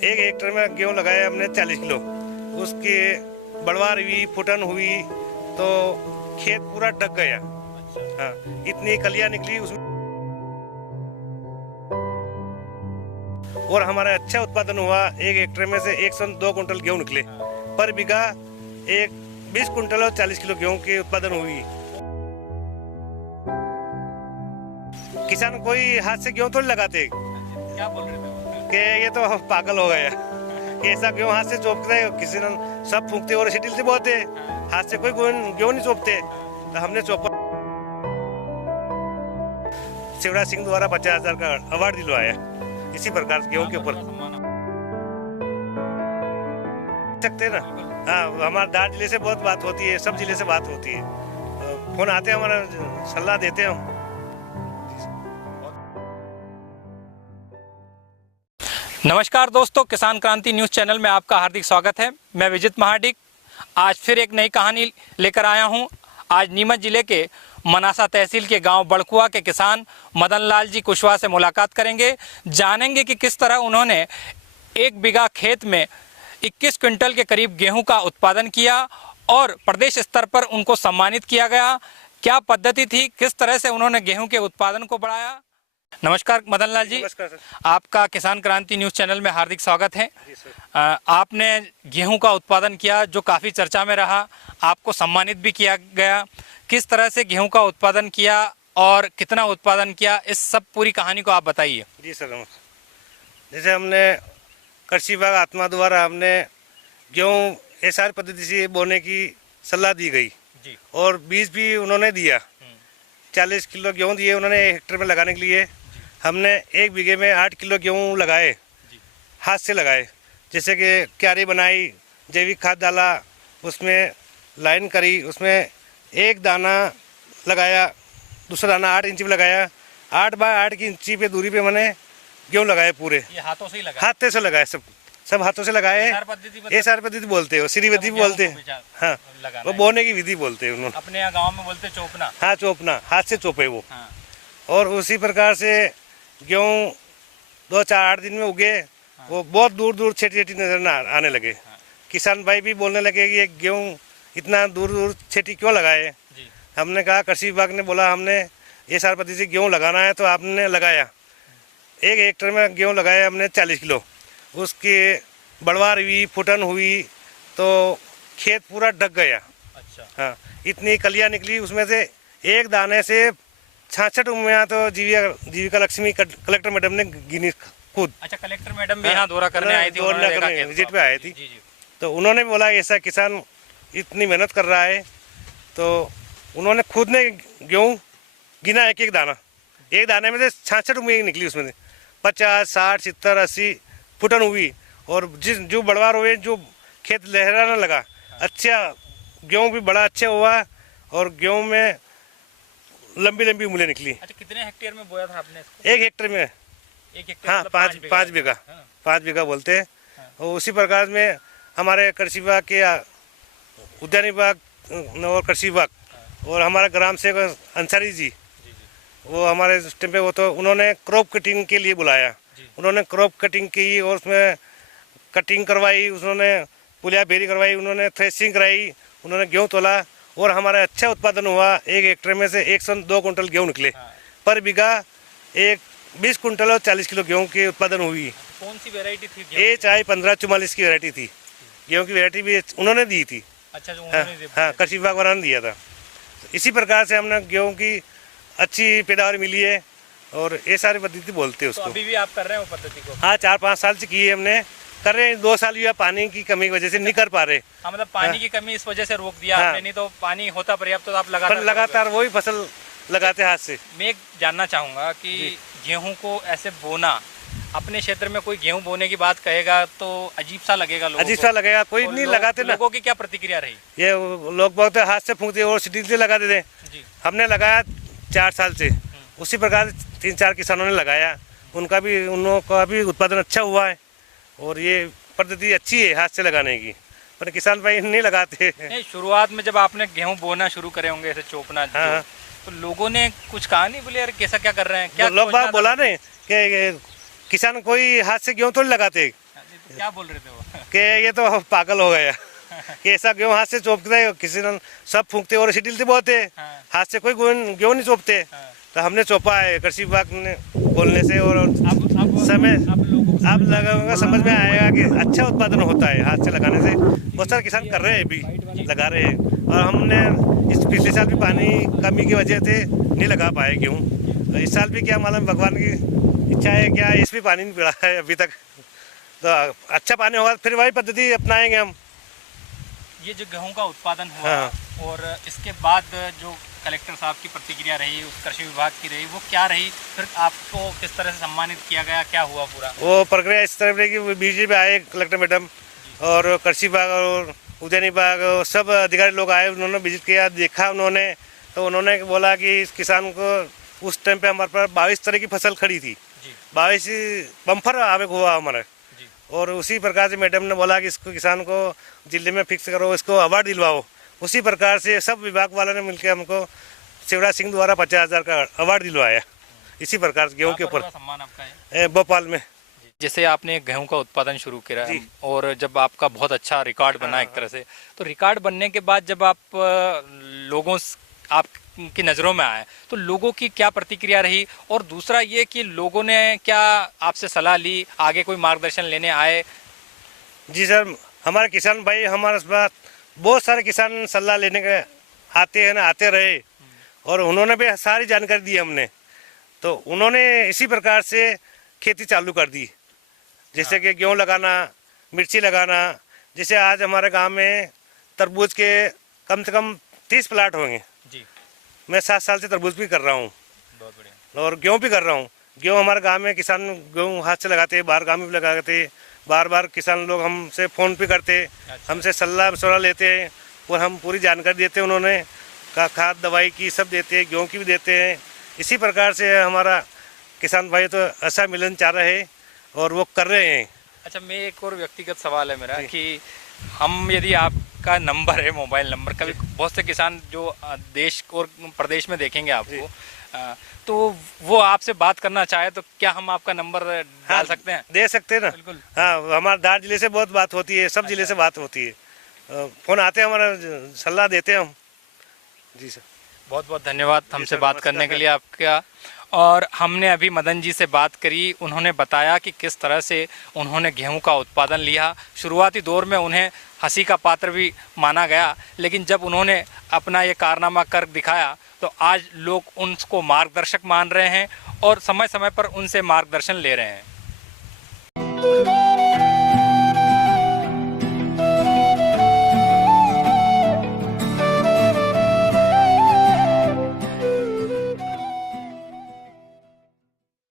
एक हेक्टेयर में गेहूँ लगाया हमने 40 किलो। उसकी बढ़वार हुई, फुटन हुई तो खेत पूरा ढक गया। हाँ, इतनी कलियां निकली उसमें और हमारा अच्छा उत्पादन हुआ। एक हेक्टेयर में से 102 कुंटल गेहूँ निकले। पर बीघा 20 कुंटल और 40 किलो गेहूँ की उत्पादन हुई। किसान कोई हाथ से गेहूँ थोड़ी लगाते। क्या बोल रहे थे कि ये तो पागल हो गया कि ऐसा गेहूँ हाथ से चोपते किसी ने, सब फूंकते और सिटिल से बोलते, हाथ से कोई गेहूँ नहीं चोपते। तो हमने चोपा। शिवराज सिंह द्वारा 50,000 का अवार्ड दिलवाया इसी प्रकार गेहूँ के ऊपर सकते ना। हाँ, हमारे दार जिले से बहुत बात होती है, सब जिले से बात होती है, फोन आते हैं, हमारा सलाह देते हैं हम। नमस्कार दोस्तों, किसान क्रांति न्यूज़ चैनल में आपका हार्दिक स्वागत है। मैं विजित महाडिक आज फिर एक नई कहानी लेकर आया हूं। आज नीमच जिले के मनासा तहसील के गांव बड़कुआ के किसान मदन लाल जी कुशवाहा से मुलाकात करेंगे। जानेंगे कि किस तरह उन्होंने 1 बीघा खेत में 21 क्विंटल के करीब गेहूं का उत्पादन किया और प्रदेश स्तर पर उनको सम्मानित किया गया। क्या पद्धति थी, किस तरह से उन्होंने गेहूं के उत्पादन को बढ़ाया। नमस्कार मदन लाल जी। नमस्कार सर। आपका किसान क्रांति न्यूज़ चैनल में हार्दिक स्वागत है। जी सर। आपने गेहूं का उत्पादन किया जो काफ़ी चर्चा में रहा, आपको सम्मानित भी किया गया। किस तरह से गेहूं का उत्पादन किया और कितना उत्पादन किया, इस सब पूरी कहानी को आप बताइए। जी सर, नमस्कार। जैसे हमने कृषि विभाग आत्मा द्वारा हमने गेहूँ एसआर पद्धति से बोने की सलाह दी गई जी। और बीज भी उन्होंने दिया। 40 किलो गेहूँ दिए उन्होंने हेक्टेयर में लगाने के लिए। हमने 1 बीघे में 8 किलो गेहूँ लगाए, हाथ से लगाए। जैसे कि क्यारी बनाई, जैविक खाद डाला, उसमें लाइन करी, उसमें एक दाना लगाया, दूसरा दाना 8 इंची पे लगाया। 8 बाय 8 की इंची पे दूरी पे मैंने गेहूँ लगाए पूरे। ये हाथों से ही लगा? हाथ से लगाए, सब हाथों से लगाए। एसआर पद्धति बोलते हो, श्री विधि बोलते हैं। हाँ, वो बोने की विधि बोलते हैं उन्होंने। अपने यहाँ गाँव में बोलते चोपना। हाँ, चोपना, हाथ से चोपे वो। हाँ। और उसी प्रकार से गेहूँ 2-4-8 दिन में उगे। वो बहुत दूर दूर छेटी नजर आने लगे। किसान भाई भी बोलने लगे कि ये गेहूँ इतना दूर दूर छेटी क्यों लगाए। हमने कहा, कृषि विभाग ने बोला हमने एसआर पद्धति से गेहूँ लगाना है, तो आपने लगाया। 1 हेक्टेयर में गेहूँ लगाया हमने 40 किलो। उसकी बढ़वार हुई, फुटन हुई तो खेत पूरा ढक गया। अच्छा। हाँ, इतनी कलियां निकली उसमें से। एक दाने से 66 उम्मीद तो जीविका लक्ष्मी कलेक्टर मैडम ने गिनी खुद। अच्छा, कलेक्टर मैडम भी यहाँ दौरा करने आई थी, विजिट पे आए थी। जी जी। तो उन्होंने बोला ऐसा किसान इतनी मेहनत कर रहा है, तो उन्होंने खुद ने गेहूँ गिना, एक दाना। एक दाने में से 66 उम्मीद निकली, उसमें से 50, 60, 70, 80 फुटन हुई। और जो बढ़वार हुए, जो खेत लहराने लगा, अच्छा गेहूँ भी बड़ा अच्छा हुआ और गेहूँ में लंबी लंबी उंगलें निकली। अच्छा, कितने हेक्टेयर में बोया था आपने इसको? 1 हेक्टेयर में। 1 हेक्टेयर हाँ, मतलब 5 बीघा। 5 बीघा बोलते हैं। और उसी प्रकार में हमारे कृषि विभाग के उद्यान विभाग और कृषि विभाग और हमारा ग्राम सेवक अंसारी जी, वो हमारे इस टाइम पे, वो तो उन्होंने क्रॉप कटिंग के लिए बुलाया। उन्होंने क्रॉप कटिंग की और उसमें कटिंग करवाई, उन्होंने पुलिया बेरी करवाई, उन्होंने थ्रेसिंग कराई, उन्होंने गेहूँ तोला और हमारा अच्छा उत्पादन हुआ। 1 हेक्टेयर में से 102 कुंटल गेहूँ निकले। पर बीघा 20 कुंटल और 40 किलो गेहूँ की उत्पादन हुई। कौन सी वैरायटी थी? HI 1544 की वैरायटी थी। गेहूँ की वैरायटी भी उन्होंने दी थी। अच्छा, जो उन्होंने हाँ, कृषि विभाग वाला ने दिया था। इसी प्रकार से हमने गेहूँ की अच्छी पैदावार मिली है और ये सारी पद्धति बोलते हैं उसको। तो अभी भी आप कर रहे हैं वो पद्धति को? हाँ, 4-5 साल से की है हमने, कर रहे हैं। 2 साल हुआ पानी की कमी की वजह से नहीं कर पा रहे। हाँ, मतलब पानी की कमी इस वजह से रोक दिया आपने, नहीं तो पानी होता पर्याप्त तो आप लगातार वही फसल लगाते हाथ से। मैं एक जानना चाहूँगा कि गेहूं को ऐसे बोना, अपने क्षेत्र में कोई गेहूं बोने की बात कहेगा तो अजीब सा लगेगा लोगों को। अजीब सा लगेगा, कोई नहीं लगाते ना। लोगों की क्या प्रतिक्रिया रही? ये लोग बहुत हाथ से फूंकते और सीटी से लगा देते। हमने लगाया 4 साल से, उसी प्रकार 3-4 किसानों ने लगाया, उनका भी उत्पादन अच्छा हुआ है। और ये पद्धति अच्छी है हाथ से लगाने की, पर किसान भाई नहीं लगाते। नहीं, शुरुआत में जब आपने गेहूं बोना शुरू करे होंगे, ऐसे चोपना, हाँ, तो लोगों ने कुछ कहा नहीं? बोले यार कैसा क्या कर रहे हैं? क्या लोग बात बोला नहीं कि किसान कोई हाथ से गेहूँ थोड़ी लगाते। क्या बोल रहे थे वो? कि ये तो पागल हो गया कि ऐसा गेहूँ हाथ से चोपते किसी ने सब फूंकते और सीटिलते बहुत है, हाँ। हाथ से कोई गेहूँ नहीं चोपते। हाँ। तो हमने चोपा है कृषि विभाग ने बोलने से, और अब समय अब लोगों को अब लोगों समझ में आएगा कि अच्छा उत्पादन होता है हाथ से लगाने से। बहुत सारे किसान कर रहे हैं, भी लगा रहे हैं, और हमने इस पिछले साल भी पानी कमी की वजह से नहीं लगा पाए गेहूँ। इस साल भी क्या मालूम, भगवान की इच्छा है क्या, इस भी पानी नहीं पड़ा है अभी तक। तो अच्छा पानी होगा फिर वही पद्धति अपनाएंगे हम। ये जो गेहूं का उत्पादन हुआ, हाँ। और इसके बाद जो कलेक्टर साहब की प्रतिक्रिया रही, उस कृषि विभाग की रही, वो क्या रही? फिर आपको किस तरह से सम्मानित किया गया, क्या हुआ पूरा? वो प्रक्रिया इस तरह की बीजेपी आए कलेक्टर मैडम और कृषि विभाग और उद्यान विभाग और सब अधिकारी लोग आए, उन्होंने विजिट किया, देखा उन्होंने। तो उन्होंने बोला कि इस किसान को उस टाइम पे हमारे पास 22 तरह की फसल खड़ी थी, 22 बम्फर आवक हुआ हमारे। और उसी प्रकार से मैडम ने बोला कि इसको किसान को जिले में फिक्स करो, इसको अवार्ड दिलवाओ। उसी प्रकार से सब विभाग वालों ने मिलकर हमको शिवराज सिंह द्वारा 50,000 का अवार्ड दिलवाया। इसी प्रकार से गेहूँ के ऊपर सम्मान आपका है भोपाल में। जैसे आपने गेहूं का उत्पादन शुरू किया, और जब आपका बहुत अच्छा रिकॉर्ड बना एक तरह से, तो रिकॉर्ड बनने के बाद जब आप लोगों आपकी नज़रों में आए तो लोगों की क्या प्रतिक्रिया रही? और दूसरा ये कि लोगों ने क्या आपसे सलाह ली, आगे कोई मार्गदर्शन लेने आए? जी सर, हमारे किसान भाई हमारे पास बहुत सारे किसान सलाह लेने के आते हैं ना, आते रहे, और उन्होंने भी सारी जानकारी दी हमने। तो उन्होंने इसी प्रकार से खेती चालू कर दी, जैसे कि गेहूँ लगाना, मिर्ची लगाना। जैसे आज हमारे गांव में तरबूज के कम से कम 30 प्लाट होंगे जी। मैं 7 साल से तरबूज भी कर रहा हूँ, बहुत बढ़िया। और गेहूँ भी कर रहा हूँ। गेहूँ हमारे गांव में किसान गेहूँ हाथ से लगाते हैं, बाहर गाँव में भी लगाते हैं। बार बार किसान लोग हमसे फ़ोन पे करते, हमसे सलाह मशवरा लेते हैं, और हम पूरी जानकारी देते हैं। उन्होंने खाद दवाई की सब देते हैं, गेहूँ की भी देते हैं। इसी प्रकार से हमारा किसान भाई तो अच्छा मिलन चाह रहे हैं और वो कर रहे हैं। अच्छा, मैं एक और व्यक्तिगत सवाल है मेरा कि हम यदि आपका नंबर है, मोबाइल नंबर, कभी बहुत से किसान जो देश और प्रदेश में देखेंगे आपको, तो वो आपसे बात करना चाहे तो क्या हम आपका नंबर डाल सकते हैं? दे सकते हैं ना। बिल्कुल। हाँ, हमारे धार जिले से बहुत बात होती है, सब जिले से बात होती है, फ़ोन आते हैं, हमारा सलाह देते हैं हम। जी सर, बहुत बहुत धन्यवाद हमसे सर, बात करने के लिए आपका। और हमने अभी मदन जी से बात करी, उन्होंने बताया कि किस तरह से उन्होंने गेहूं का उत्पादन लिया। शुरुआती दौर में उन्हें हंसी का पात्र भी माना गया, लेकिन जब उन्होंने अपना ये कारनामा कर दिखाया तो आज लोग उनको मार्गदर्शक मान रहे हैं और समय समय पर उनसे मार्गदर्शन ले रहे हैं।